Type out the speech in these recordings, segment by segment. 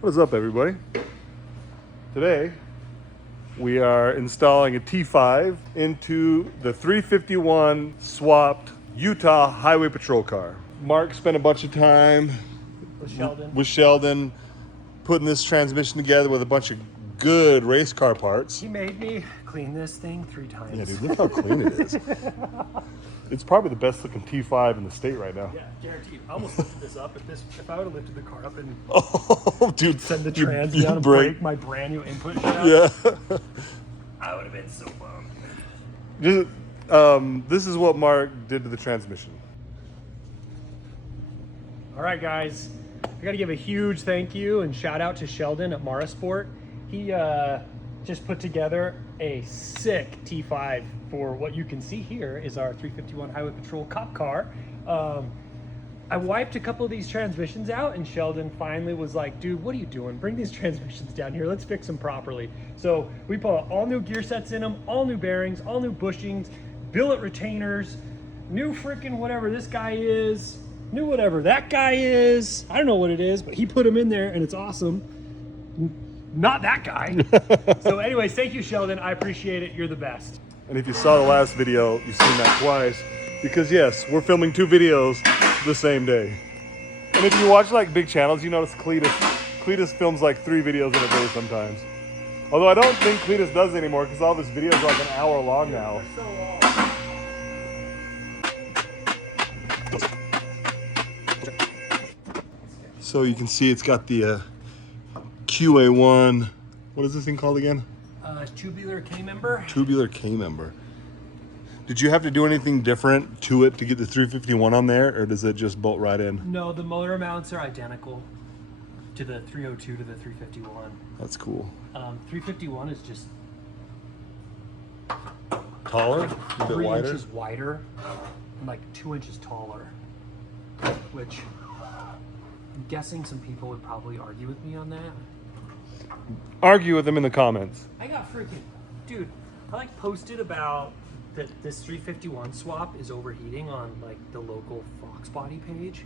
What is up, everybody? Today we are installing a T5 into the 351 swapped Utah Highway Patrol car. Mark spent a bunch of time with Sheldon putting this transmission together with a bunch of good race car parts. He made me clean this thing 3 times. Yeah, dude, look how clean it is. It's probably the best looking T5 in the state right now. Yeah, guaranteed. I almost lifted this up. If I would have lifted the car up and dude, send the trans down and break my brand new input shaft, yeah, I would have been so bummed. This is what Mark did to the transmission. All right, guys. I got to give a huge thank you and shout out to Sheldon at Marasport. He just put together a sick T5 for what you can see here is our 351 Highway Patrol cop car. I wiped a couple of these transmissions out and Sheldon finally was like, dude, what are you doing? Bring these transmissions down here. Let's fix them properly. So we put all new gear sets in them, all new bearings, all new bushings, billet retainers, new freaking whatever this guy is, new whatever that guy is. I don't know what it is, but he put them in there and it's awesome. Not that guy. So anyways, thank you, Sheldon. I appreciate it. You're the best. And if you saw the last video, you've seen that twice. Because yes, we're filming 2 videos the same day. And if you watch like big channels, you notice Cletus films like 3 videos in a day sometimes. Although I don't think Cletus does anymore because all of his videos are like an hour long now. So you can see it's got the QA1, what is this thing called again? Tubular K-member. Tubular K-member. Did you have to do anything different to it to get the 351 on there, or does it just bolt right in? No, the motor mounts are identical to the 302 to the 351. That's cool. 351 is just Taller? A bit 3 wider? inches wider and like 2 inches taller, which I'm guessing some people would probably argue with me on that. Argue with them in the comments. I got freaking, dude, I like posted about that this 351 swap is overheating on like the local Foxbody page.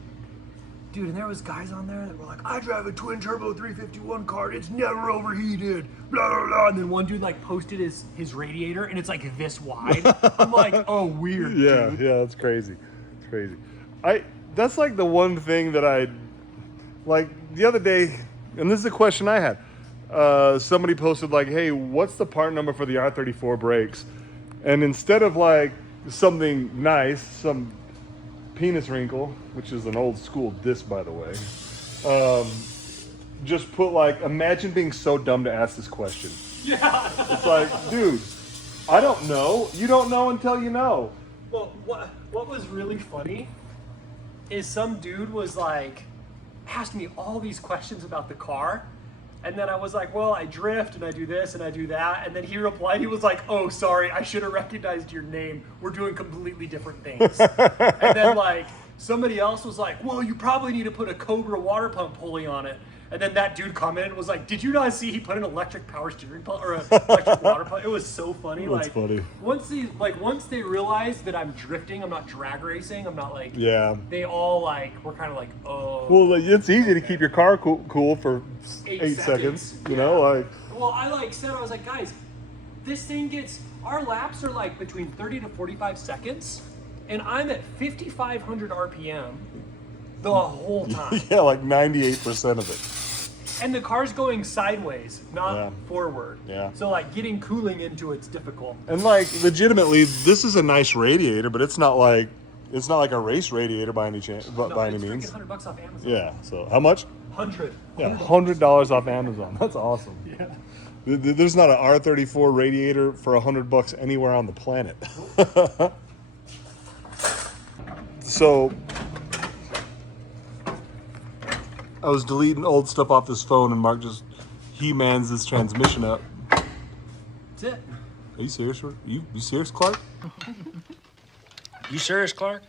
Dude, and there was guys on there that were like, I drive a twin turbo 351 car, it's never overheated, blah, blah, blah. And then one dude like posted his radiator and it's like this wide. I'm like, oh, weird, Yeah, dude. yeah, that's crazy. It's crazy. That's like the one thing that I, like the other day, and this is a question I had. Somebody posted like, hey, what's the part number for the R34 brakes? And instead of like something nice, some penis wrinkle, which is an old school diss, by the way, just put like, imagine being so dumb to ask this question. Yeah. It's like, dude, I don't know. You don't know until you know. Well, what was really funny is some dude was like, asked me all these questions about the car. And then I was like, well, I drift and I do this and I do that. And then he replied, he was like, oh, sorry, I should have recognized your name. We're doing completely different things. And then like somebody else was like, well, you probably need to put a Cobra water pump pulley on it. And then that dude commented and was like, did you not see he put an electric power steering pump or an electric water pump? It was so funny. That's like, funny. Once they realized that I'm drifting, I'm not drag racing, I'm not like, Yeah. they all like, were kind of like, oh. Well, like, it's easy to keep your car cool for 8 seconds. You know, like. Well, I like said, I was like, guys, this thing gets, our laps are like between 30 to 45 seconds, and I'm at 5,500 RPM the whole time. Yeah, like 98% of it. And the car's going sideways, not forward. Yeah. So like getting cooling into it's difficult. And like legitimately, this is a nice radiator, but it's not like a race radiator by any chance, by any means. It's freaking $100 off Amazon. Yeah. So how much? 100. Yeah, $100 off Amazon. That's awesome. Yeah. There's not an R34 radiator for $100 anywhere on the planet. So I was deleting old stuff off this phone, and Mark just he-mans this transmission up. That's it. Are you serious? You serious, Clark? You serious, Clark?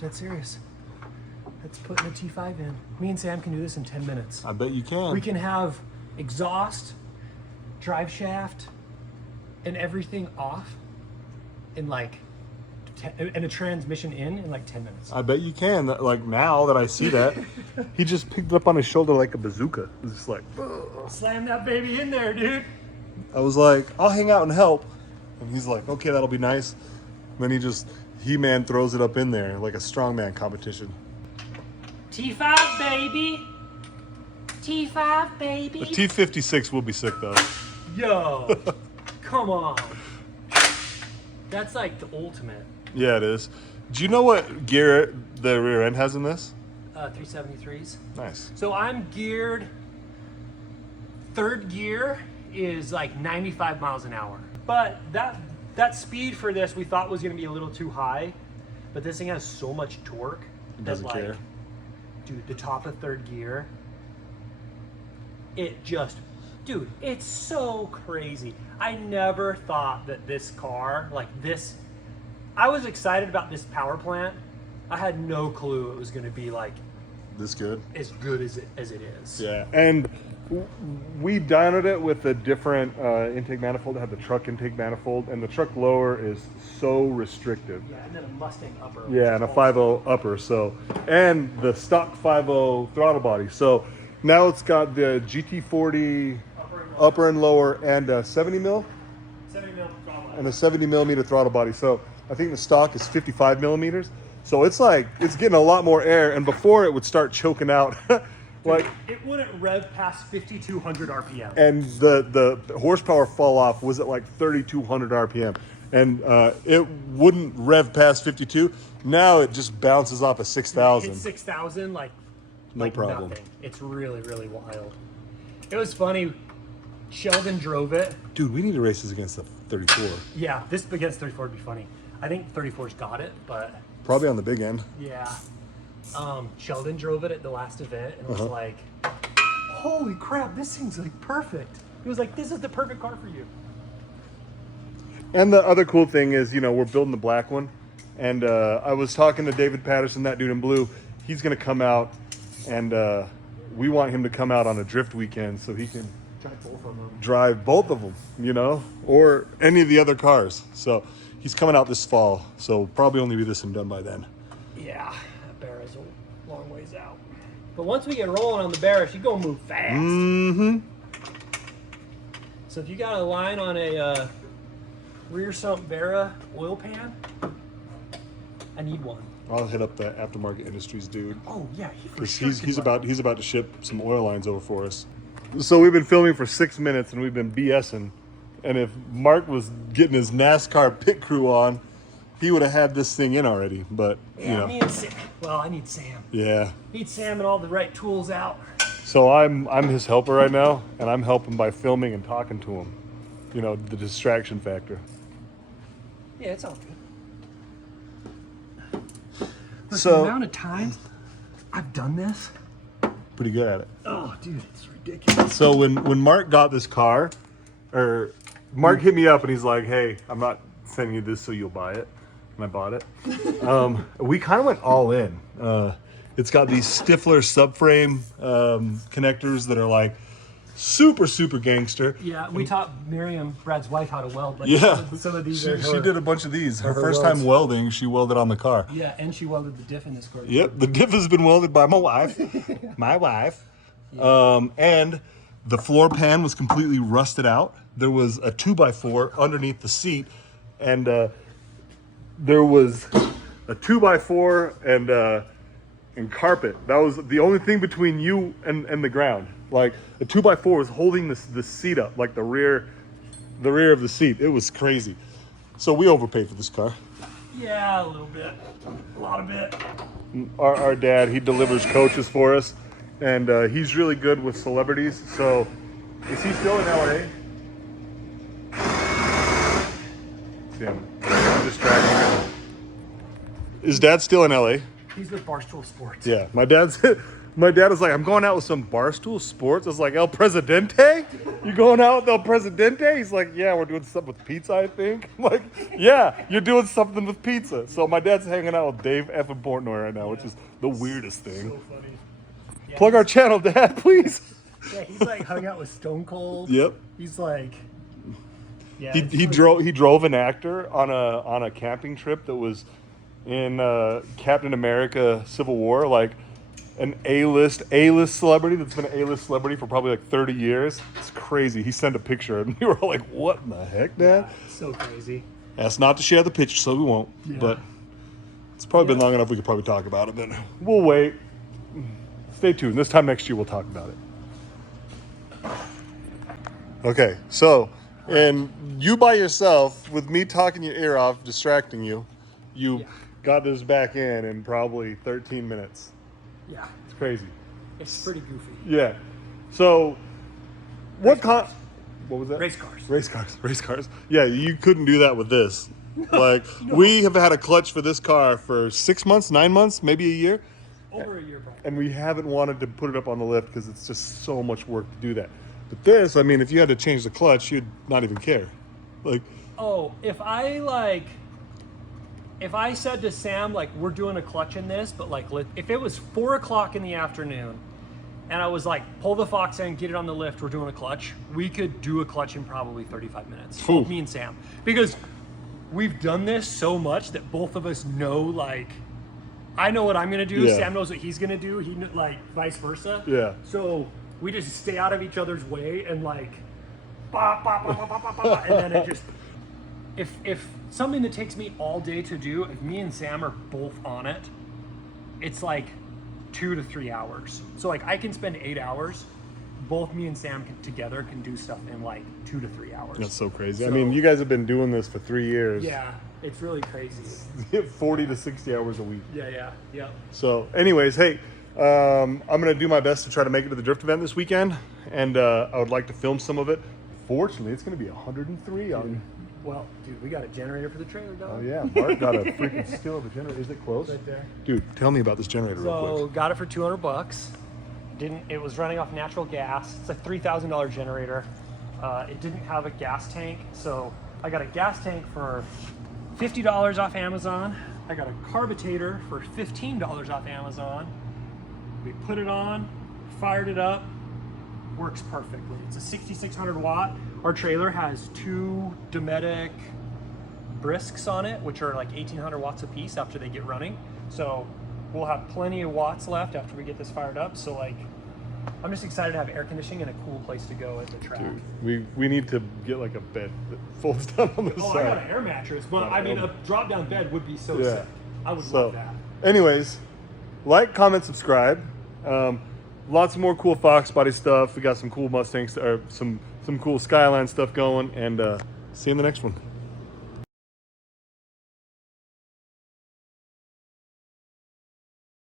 Dead serious. Let's put the T5 in. Me and Sam can do this in 10 minutes. I bet you can. We can have exhaust, drive shaft, and everything off in like and a transmission in like 10 minutes. I bet you can. Like now that I see that, he just picked it up on his shoulder like a bazooka. It's just like, ugh. Slam that baby in there, dude. I was like, I'll hang out and help. And he's like, okay, that'll be nice. And then He-Man throws it up in there like a strongman competition. T5, baby. T5, baby. A T56 will be sick though. Yo, come on. That's like the ultimate. Yeah, it is. Do you know what gear the rear end has in this? 373s. Nice. So I'm geared, third gear is like 95 miles an hour. But that speed for this we thought was gonna be a little too high, but this thing has so much torque. It doesn't care. Dude, the top of third gear, dude, it's so crazy. I never thought that this car, like this, I was excited about this power plant. I had no clue it was gonna be like This good? as good as it is. Yeah, and we dynoed it with a different intake manifold. It had the truck intake manifold, and the truck lower is so restrictive. Yeah, and then a Mustang upper. Yeah, and a 5.0 upper. So, and the stock 5.0 throttle body. So now it's got the GT40 upper and lower, and a 70 mil 70 mil throttle. and a 70 millimeter throttle body. So I think the stock is 55 millimeters. So it's like it's getting a lot more air, and before it would start choking out. Like, it wouldn't rev past 5,200 RPM. and the horsepower fall off was at like 3,200 RPM, and it wouldn't rev past 52. Now it just bounces off at 6,000. Hit 6,000 like problem. nothing. It's really, really wild. It was funny. Sheldon drove it. Dude, we need to race this against the 34. Yeah, this against 34 would be funny. I think 34's got it, but Probably on the big end. yeah. Sheldon drove it at the last event and was like, holy crap, this thing's like perfect. He was like, this is the perfect car for you. And the other cool thing is, you know, we're building the black one. And I was talking to David Patterson, that dude in blue. He's going to come out, and we want him to come out on a drift weekend so he can drive both of them, you know, or any of the other cars. So he's coming out this fall. So probably only be this and done by then. Yeah, that Barra's a long ways out. But once we get rolling on the Barra, she's going to move fast. Mm-hmm. So if you got a line on a rear sump Barra oil pan, I need one. I'll hit up that Aftermarket Industries dude. Oh yeah, He's about to ship some oil lines over for us. So we've been filming for 6 minutes and we've been BSing. And if Mark was getting his NASCAR pit crew on, he would have had this thing in already. But Yeah, you know, me and Sam. Well, I need Sam. yeah. Need Sam and all the right tools out. So I'm his helper right now, and I'm helping by filming and talking to him. You know, the distraction factor. Yeah, it's all good. The So amount of times I've done this. pretty good at it. Oh, dude, it's ridiculous. So when Mark got this car, or Mark hit me up and he's like, "Hey, I'm not sending you this so you'll buy it," and I bought it. We kind of went all in. It's got these Stifler subframe connectors that are like super gangster. Yeah, we taught Miriam, Brad's wife, how to weld. Like Yeah, some of these she, are she did a bunch of these. Her her first welds. time welding, she welded on the car. Yeah, and she welded the diff in this car. Yep, the diff has been welded by my wife. My wife. And the floor pan was completely rusted out. There was a 2x4 underneath the seat, and there was a 2x4 and carpet. That was the only thing between you and the ground. Like the 2x4 was holding the seat up, like the rear of the seat. It was crazy. So we overpaid for this car. Yeah, a little bit. A lot of it. Our dad, he delivers coaches for us, and he's really good with celebrities. So is he still in LA? See him. I'm distracting him. Is dad still in LA? He's with Barstool Sports. Yeah, my dad is like, I'm going out with some Barstool Sports. I was like, El Presidente? You going out with El Presidente? He's like, yeah, we're doing something with pizza, I think. I'm like, yeah, you're doing something with pizza. So my dad's hanging out with Dave F. Portnoy right now, which is the weirdest thing. So funny. Yeah, Plug our channel, Dad, please. Yeah, he's like hung out with Stone Cold. Yep. He's like, Yeah, he it's he really drove an actor on a camping trip that was in Captain America: Civil War, like an A-list celebrity that's been an A-list celebrity for probably like 30 years. It's crazy. He sent a picture and we were all like, "What in the heck, man?" so crazy. Asked not to share the picture, so we won't. Yeah. But it's probably been long enough. We could probably talk about it. But we'll wait. Stay tuned. This time next year, we'll talk about it. Okay, so, and you by yourself, with me talking your ear off, distracting you, you got this back in probably 13 minutes. Yeah, It's crazy. it's pretty goofy. Yeah. So, what was that? Race cars. Race cars. Yeah, you couldn't do that with this. Like, we have had a clutch for this car for 6 months, 9 months, maybe a year. Over a year, probably. And we haven't wanted to put it up on the lift because it's just so much work to do that. But this, I mean, if you had to change the clutch, you'd not even care. Like, Oh, if I said to Sam, like, we're doing a clutch in this, but like, if it was 4 o'clock in the afternoon and I was like, pull the Fox in, get it on the lift, we're doing a clutch, we could do a clutch in probably 35 minutes. Ooh. Me and Sam. Because we've done this so much that both of us know, like, I know what I'm going to do. Yeah. Sam knows what he's going to do. Like, vice versa. Yeah. So we just stay out of each other's way and like, bah, bah, bah, bah, bah, bah, bah, and then it just, if something that takes me all day to do, if me and Sam are both on it, it's like 2 to 3 hours. So like I can spend 8 hours. Both me and Sam together can do stuff in like 2 to 3 hours. that's so crazy. I So- mean, you guys have been doing this for 3 years. Yeah, it's really crazy. 40 to 60 hours a week. Yeah. So, anyways, hey, I'm going to do my best to try to make it to the drift event this weekend. And I would like to film some of it. Fortunately, it's going to be 103 on... Well, dude, we got a generator for the trailer, dog. Oh, yeah. Mark got a freaking steal of a generator. Is it close? Right there. Dude, tell me about this generator real So quick. got it for $200. It was running off natural gas. It's a $3,000 generator. It didn't have a gas tank, so I got a gas tank for $50 off Amazon. I got a carburator for $15 off Amazon. We put it on, fired it up, works perfectly. It's a 6,600 watt. Our trailer has 2 Dometic brisks on it, which are like 1,800 watts a piece after they get running. So we'll have plenty of watts left after we get this fired up. So like, I'm just excited to have air conditioning and a cool place to go at the track. Dude, we need to get like a bed that folds down on the Oh, side. I got an air mattress, but I mean, a drop down bed would be so Yeah. sick. I would So, love that. anyways, like, comment, subscribe. Lots of more cool Foxbody stuff. We got some cool Mustangs, or some cool Skyline stuff going, and see you in the next one.